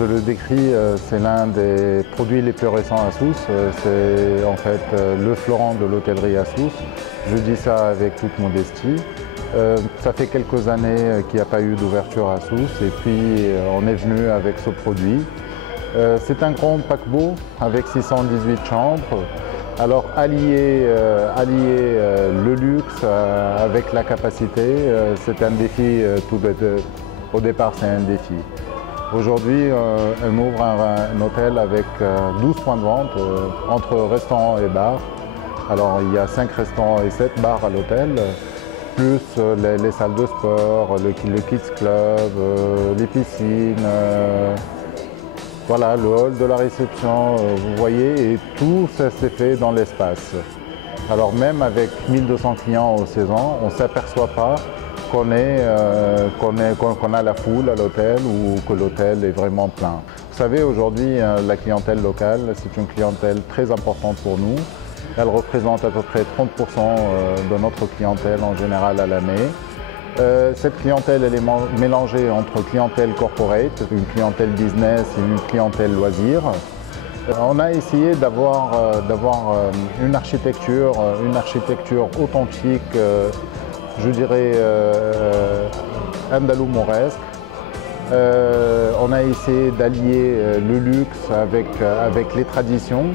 je le décris, c'est l'un des produits les plus récents à Sousse. C'est en fait le fleuron de l'hôtellerie à Sousse. Je dis ça avec toute modestie. Ça fait quelques années qu'il n'y a pas eu d'ouverture à Sousse et puis on est venu avec ce produit. C'est un grand paquebot avec 618 chambres. Alors allier le luxe avec la capacité, c'est un défi tout bête. Au départ, c'est un défi. Aujourd'hui, on ouvre un hôtel avec 12 points de vente entre restaurants et bars. Alors il y a 5 restaurants et 7 bars à l'hôtel, plus les salles de sport, le Kids Club, les piscines. Voilà, le hall de la réception, vous voyez, et tout ça s'est fait dans l'espace. Alors même avec 1200 clients aux saisons, on ne s'aperçoit pas qu'on a la foule à l'hôtel ou que l'hôtel est vraiment plein. Vous savez, aujourd'hui, la clientèle locale, c'est une clientèle très importante pour nous. Elle représente à peu près 30% de notre clientèle en général à l'année. Cette clientèle, elle est mélangée entre clientèle corporate, une clientèle business et une clientèle loisir. On a essayé d'avoir une architecture authentique, je dirais andalou-mauresque. On a essayé d'allier le luxe avec les traditions.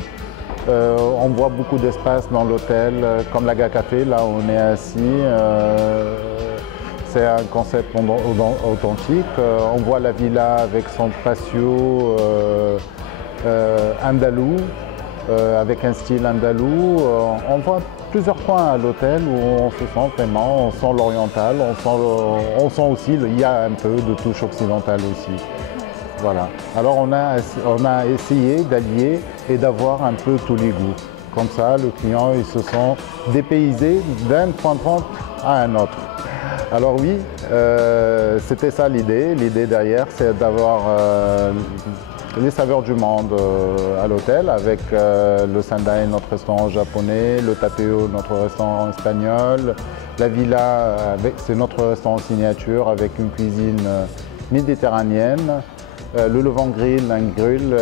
On voit beaucoup d'espace dans l'hôtel, comme l'Aga Café, là où on est assis. C'est un concept authentique. On voit la villa avec son patio andalou, avec un style andalou. On voit plusieurs points à l'hôtel où on se sent vraiment, on sent l'oriental, on sent aussi, il y a un peu de touche occidentale aussi. Voilà. Alors on a essayé d'allier et d'avoir un peu tous les goûts. Comme ça, le client il se sent dépaysé d'un point de vente à un autre. Alors oui, c'était ça l'idée. L'idée derrière, c'est d'avoir les saveurs du monde à l'hôtel avec le Sendai, notre restaurant japonais, le Tapeo, notre restaurant espagnol, la Villa, c'est notre restaurant signature avec une cuisine méditerranéenne, le Levant Grill, un grill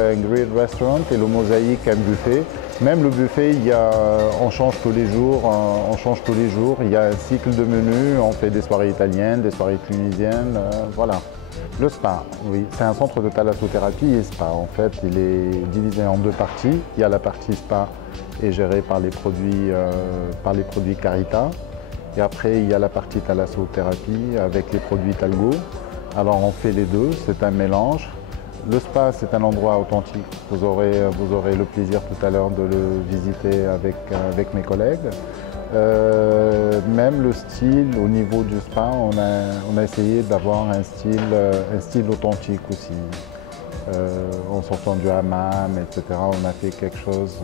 restaurant et le Mosaïque, un buffet. Même le buffet, on change tous les jours, il y a un cycle de menus, on fait des soirées italiennes, des soirées tunisiennes, voilà. Le spa, oui, c'est un centre de thalassothérapie et spa. En fait, il est divisé en deux parties. Il y a la partie spa est gérée par les produits Carita. Et après, il y a la partie thalassothérapie avec les produits Talgo. Alors, on fait les deux, c'est un mélange. Le spa, c'est un endroit authentique. Vous aurez le plaisir tout à l'heure de le visiter avec mes collègues. Même le style, au niveau du spa, on a essayé d'avoir un style authentique aussi. En sortant du hammam, etc., on a fait quelque chose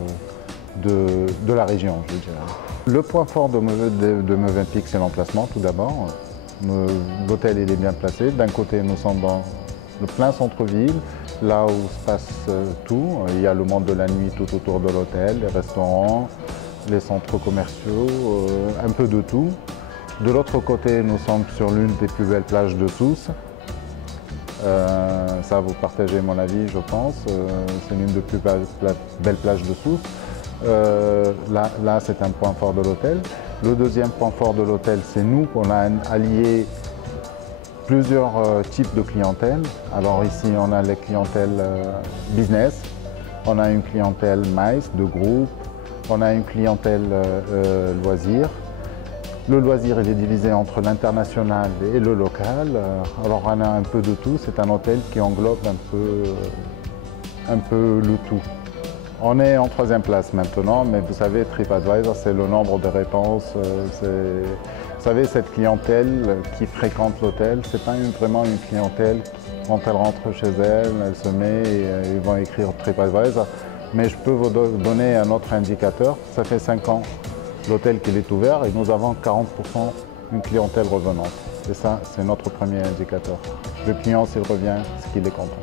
de la région, je dirais. Le point fort de Mövenpick, c'est l'emplacement, tout d'abord. L'hôtel est bien placé. D'un côté, nous sommes dans le plein centre-ville, là où se passe tout. Il y a le monde de la nuit tout autour de l'hôtel, les restaurants, les centres commerciaux, un peu de tout. De l'autre côté, nous sommes sur l'une des plus belles plages de Sousse. Ça, vous partagez mon avis, je pense. C'est l'une des plus belles plages de Sousse. Là, c'est un point fort de l'hôtel. Le deuxième point fort de l'hôtel, c'est nous, qu'on a allié plusieurs types de clientèle. Alors ici, on a la clientèle business, on a une clientèle MICE de groupe, on a une clientèle loisir. Le loisir, il est divisé entre l'international et le local. Alors on a un peu de tout. C'est un hôtel qui englobe un peu le tout. On est en 3e place maintenant, mais vous savez, TripAdvisor, c'est le nombre de réponses. Vous savez, cette clientèle qui fréquente l'hôtel, ce n'est pas vraiment une clientèle, quand elle rentre chez elle, elle se met et ils vont écrire TripAdvisor. Mais je peux vous donner un autre indicateur. Ça fait 5 ans l'hôtel qu'il est ouvert et nous avons 40% une clientèle revenante. Et ça, c'est notre premier indicateur. Le client, s'il revient, c'est qu'il est content.